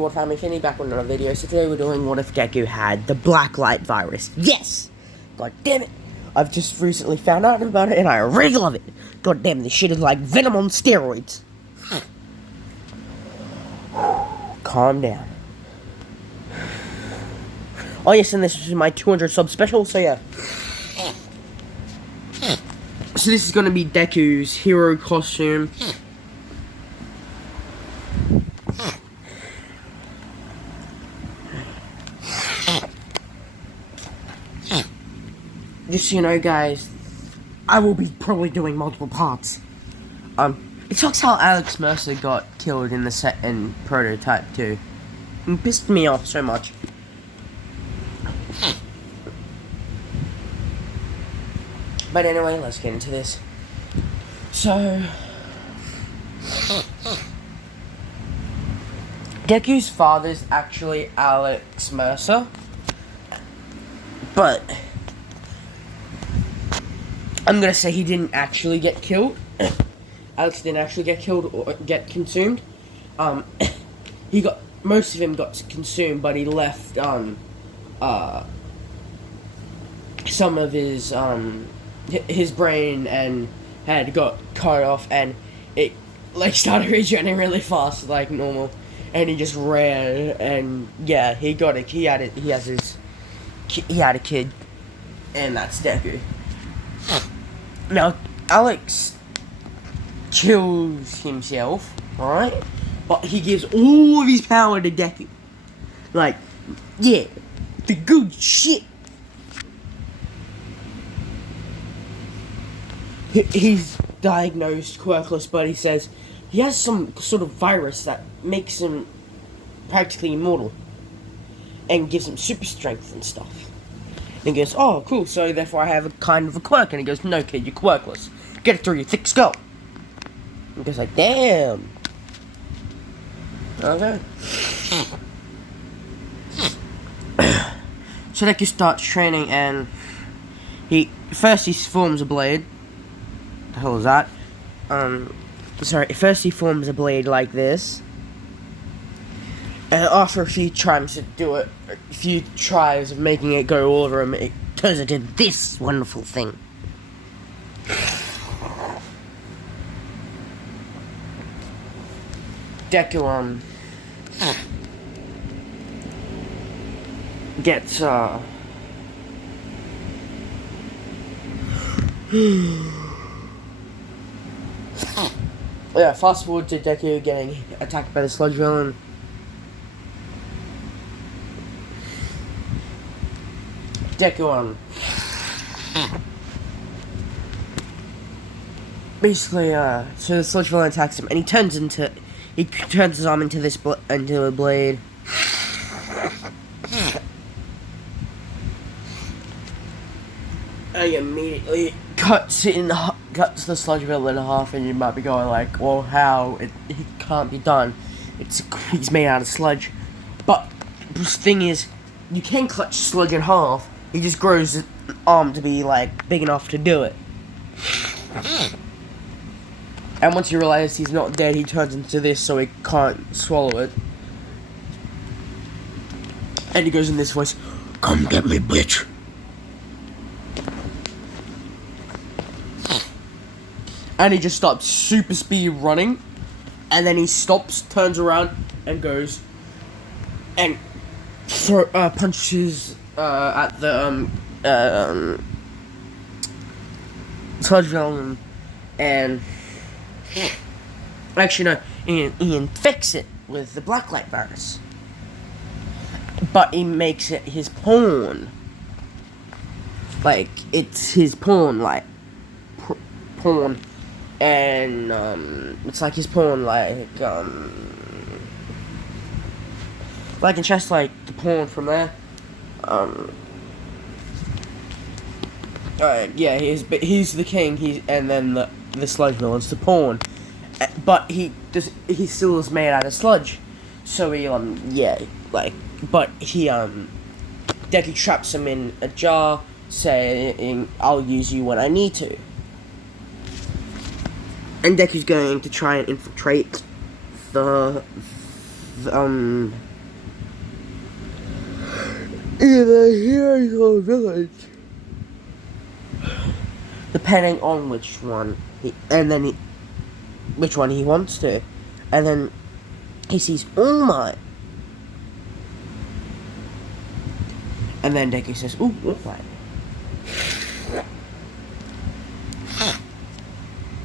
What family Finny back on another video. So today we're doing what if Deku had the blacklight virus. Yes! God damn it! I've just recently found out about it and I really love it. God damn, this shit is like Venom on steroids. Calm down. Oh yes, and this is my 200 sub special, so yeah. So this is gonna be Deku's hero costume. Just so you know, guys, I will be probably doing multiple parts. It sucks how Alex Mercer got killed in the set in Prototype 2. It pissed me off so much. But anyway, let's get into this. So, Deku's father's actually Alex Mercer, but I'm gonna say he didn't actually get killed. Alex didn't actually get killed or get consumed. Most of him got consumed, but he left some of his brain and head got cut off, and it like started regenerating really fast like normal, and he just ran, and yeah, he had a kid, and that's Deku. Now Alex kills himself, right? But he gives all of his power to Deku. Like, yeah, the good shit. He's diagnosed quirkless, but he says he has some sort of virus that makes him practically immortal and gives him super strength and stuff. And he goes, oh, cool, so therefore I have a kind of a quirk. And he goes, no, kid, you're quirkless. Get it through your thick skull. And he goes like, damn. Okay. So Deku starts training, and he forms a blade. The hell is that? First he forms a blade like this, and after a few tries to do it, a few tries of making it go all over him, it turns into this wonderful thing. Deku gets yeah, fast forward to Deku getting attacked by the sludge villain. Deku basically so the sludge villain attacks him, and he turns his arm into into a blade. And he immediately cuts the sludge villain in half, and you might be going like, well, how? It can't be done. He's made out of sludge. But the thing is, you can cut sludge in half. He just grows his arm to be like big enough to do it. And once you realize he's not dead, he turns into this so he can't swallow it. And he goes in this voice, come get me, bitch. And he just stops super speed running, and then he stops, turns around, and goes and punches at the sludge villain, and actually no, he infects it with the blacklight virus, but he makes it his pawn. Like, it's his pawn, like pawn. And, it's like his pawn, like in chess, like, the pawn from there, yeah, he's the king, and then the sludge villain's the pawn, but he still is made out of sludge, so he, Deku traps him in a jar, saying, I'll use you when I need to. And Deku's going to try and infiltrate the either heroes or villains, depending on which one which one he wants to, and then he sees All Might, and then Deku says, "Ooh, All Might,"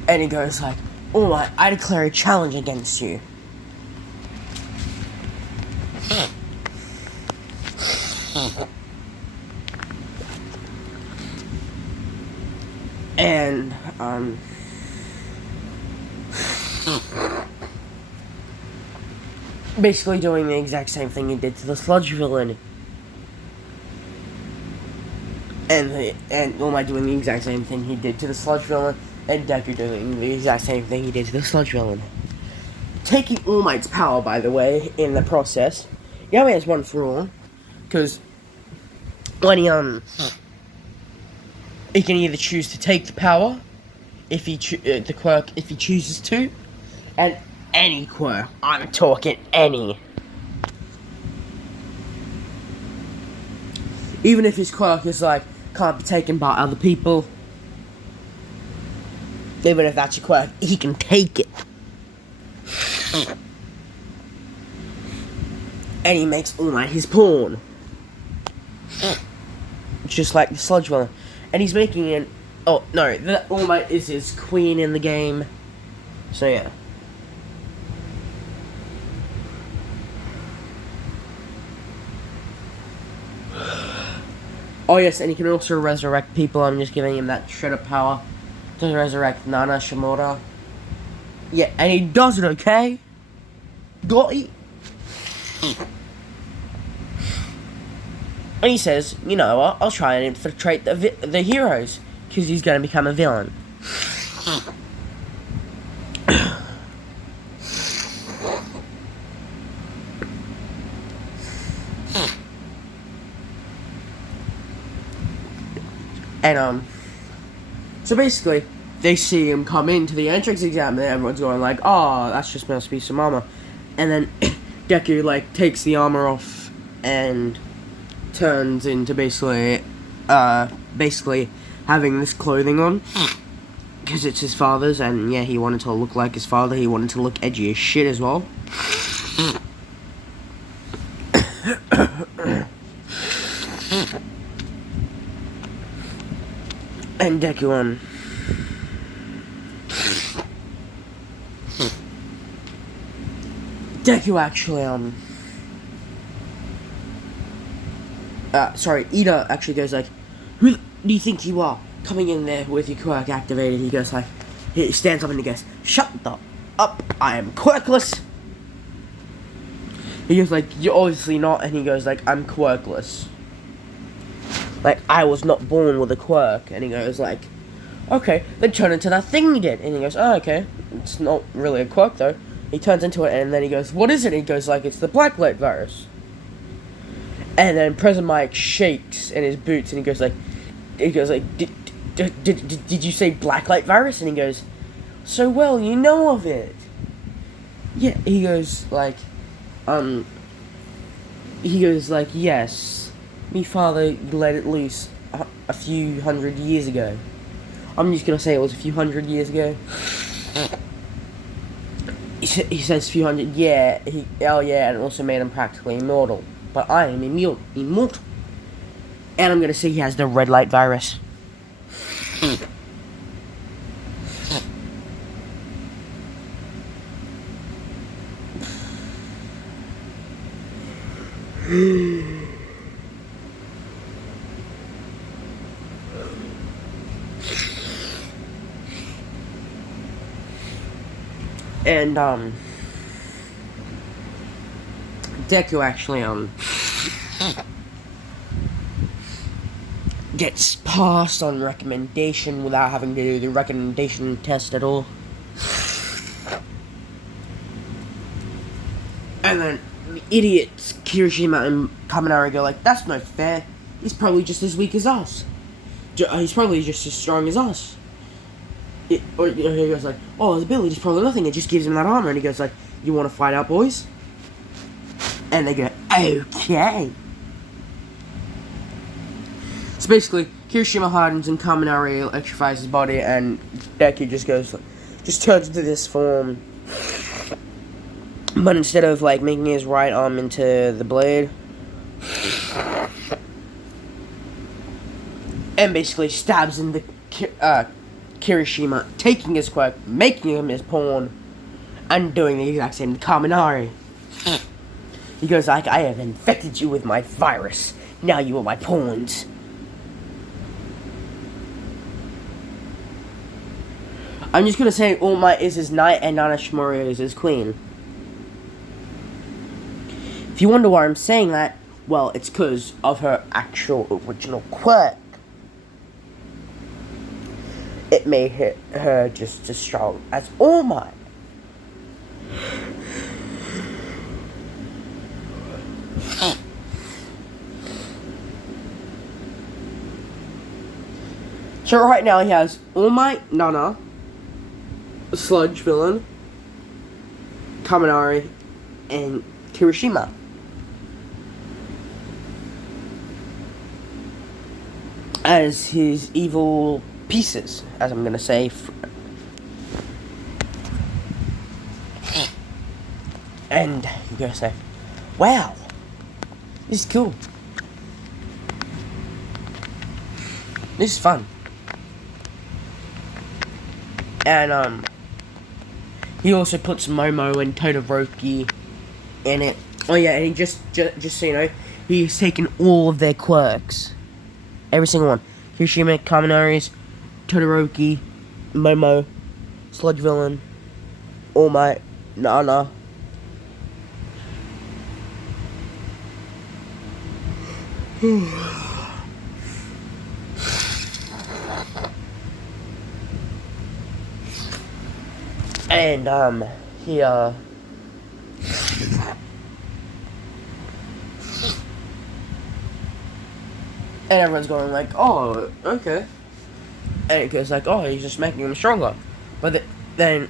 and he goes like, "All Might, I declare a challenge against you." And basically doing the exact same thing he did to the sludge villain, and All Might doing the exact same thing he did to the sludge villain, and Deku doing the exact same thing he did to the sludge villain. Taking All Might's power, by the way, in the process. He only has one for all, because when he can either choose to take the power, if he the quirk, if he chooses to, and any quirk. I'm talking any. Even if his quirk is like can't be taken by other people, even if that's a quirk, he can take it. And he makes All Might his pawn. Just like the sludge villain. And he's making an... Oh, no, that All Might is his queen in the game. So, yeah. Oh, yes, and he can also resurrect people. I'm just giving him that shred of power to resurrect Nana Shimura. Yeah, and he does it, okay? Got it? And he says, you know what, I'll try and infiltrate the heroes, because he's going to become a villain. And, so basically, they see him come into the entrance exam, and everyone's going like, oh, that's just must be some armor. And then Deku, like, takes the armor off and turns into basically having this clothing on. Because it's his father's, and yeah, he wanted to look like his father. He wanted to look edgy as shit as well. And Deku, actually, Ida actually goes like, who do you think you are, coming in there with your quirk activated? He goes like, he stands up and he goes, shut the up, I am quirkless. He goes like, you're obviously not, and he goes like, I'm quirkless. Like, I was not born with a quirk. And he goes like, okay, then turn into that thing you did. And he goes, oh, okay, it's not really a quirk though. He turns into it, and then he goes, what is it? And he goes like, it's the backlight virus. And then President Mike shakes in his boots, and he goes like, did you say blacklight virus? And he goes, so well, you know of it. Yeah, he goes like, yes. Me father let it loose a few hundred years ago. I'm just gonna say it was a few hundred years ago. He says few hundred, yeah, and it also made him practically immortal. But I am immortal. And I'm gonna say he has the red light virus. And, Deku actually, gets passed on recommendation without having to do the recommendation test at all. And then the idiots, Kirishima and Kaminari, go like, that's not fair. He's probably just as weak as us. He's probably just as strong as us. Or he goes like, oh, his ability's probably nothing, it just gives him that armor. And he goes like, you want to fight out, boys? And they go, okay. So basically, Kirishima hardens and Kaminari electrifies his body, and Deku just turns into this form. But instead of like making his right arm into the blade, and basically stabs into Kirishima, taking his quirk, making him his pawn, and doing the exact same to Kaminari. He goes like, I have infected you with my virus. Now you are my pawns. I'm just gonna say All Might is his knight and Nana Shimori is his queen. If you wonder why I'm saying that, well, it's because of her actual original quirk. It made her just as strong as All Might. So right now he has All Might, Nana, Sludge Villain, Kaminari, and Kirishima. As his evil pieces, as I'm gonna say. And you're gonna say, wow, this is cool. This is fun. And, he also puts Momo and Todoroki in it. Oh yeah, and he just so you know, he's taken all of their quirks. Every single one. Kirishima, Kaminari's, Todoroki, Momo, Sludge Villain, All Might, Nana. And, he, and everyone's going like, oh, okay. And it goes like, oh, he's just making him stronger. But then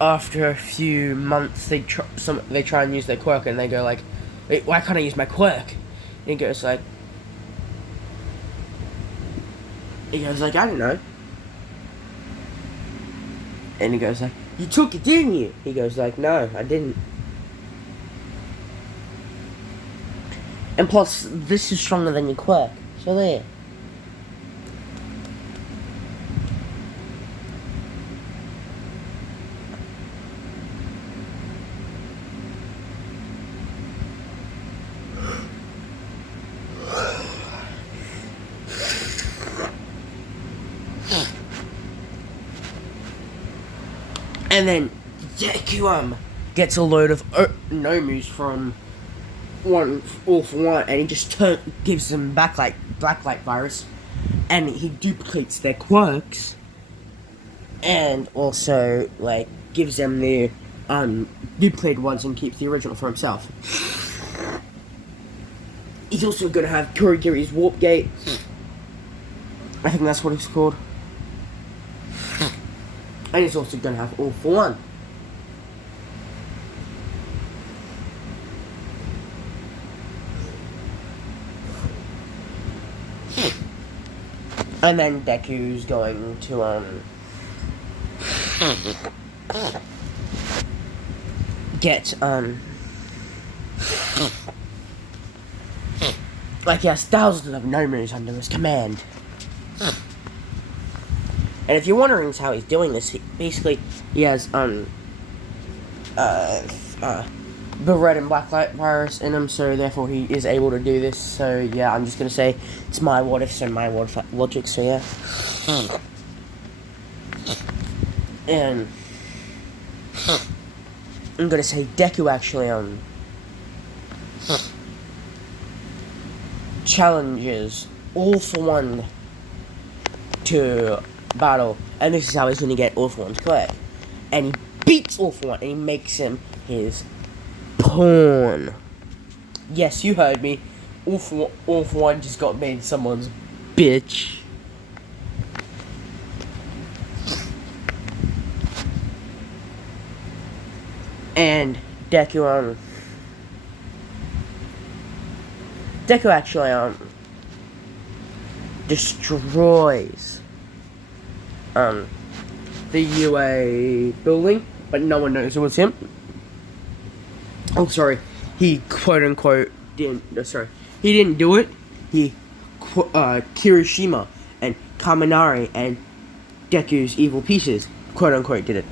after a few months, they try and use their quirk, and they go like, wait, why can't I use my quirk? And he goes like, I don't know. And he goes like, you took it, didn't you? He goes like, no, I didn't. And plus, this is stronger than your quirk. So there. And then Deku gets a load of Nomus from All for One, and he just gives them backlight virus, and he duplicates their quirks, and also like gives them the duplicated ones and keeps the original for himself. He's also gonna have Kurogiri's Warp Gate. I think that's what it's called. And he's also going to have All for One. And then Deku's going to, get, like he has thousands of Nomus under his command. And if you're wondering how he's doing this, basically he has the red and black light virus in him, so therefore he is able to do this. So yeah, I'm just gonna say it's my what ifs and my what if logic. So yeah, and I'm gonna say Deku actually challenges All for One to battle, and this is how he's going to get All for One's quirk. And he beats All for One, and he makes him his pawn. Yes, you heard me. All for One just got made someone's bitch. And Deku actually destroys the UA building, but no one knows it was him. Oh, sorry. He quote unquote didn't. No, sorry, he didn't do it. He, Kirishima and Kaminari and Deku's evil pieces, quote unquote, did it.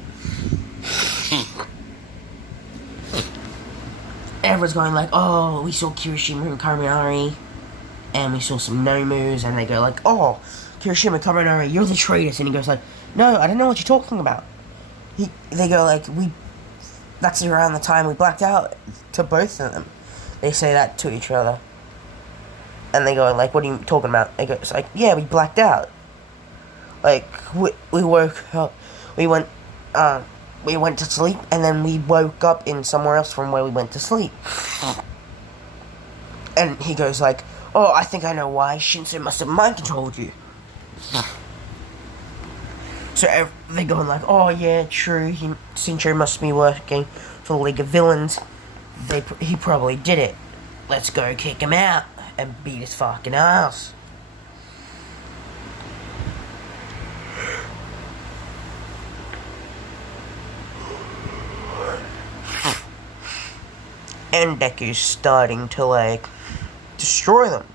Everyone's going like, oh, we saw Kirishima and Kaminari, and we saw some Nomus, and they go like, oh, Kirishima and Kaminari, you're the traitors, and he goes like, no, I don't know what you're talking about. They go like, that's around the time we blacked out, to both of them. They say that to each other. And they go like, what are you talking about? They go, it's like, yeah, we blacked out. Like, we woke up, we went to sleep, and then we woke up in somewhere else from where we went to sleep. And he goes like, oh, I think I know why. Shinsu must have mind-controlled you. So they're going like, oh yeah, true, Shinsu must be working for the League of Villains. He probably did it. Let's go kick him out and beat his fucking ass. And Deku's starting to like destroy them,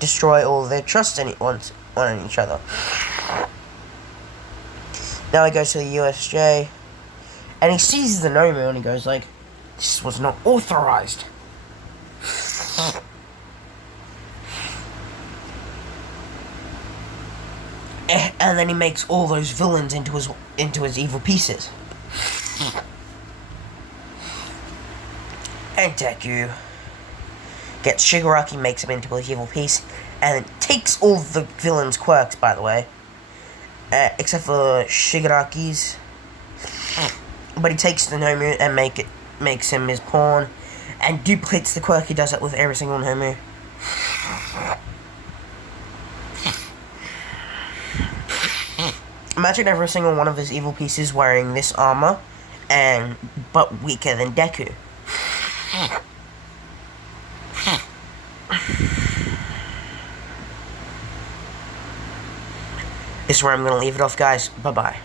destroy all their trust in on each other. Now he goes to the USJ, and he sees the Nomu, and he goes like, this was not authorized. And then he makes all those villains into his evil pieces. And Deku gets Shigaraki, makes him into his evil piece, and takes all the villains' quirks, by the way. Except for Shigaraki's. But he takes the Nomu and makes him his pawn, and duplicates the quirk. He does it with every single Nomu. Imagine every single one of his evil pieces wearing this armor, but weaker than Deku. This is where I'm going to leave it off, guys. Bye-bye.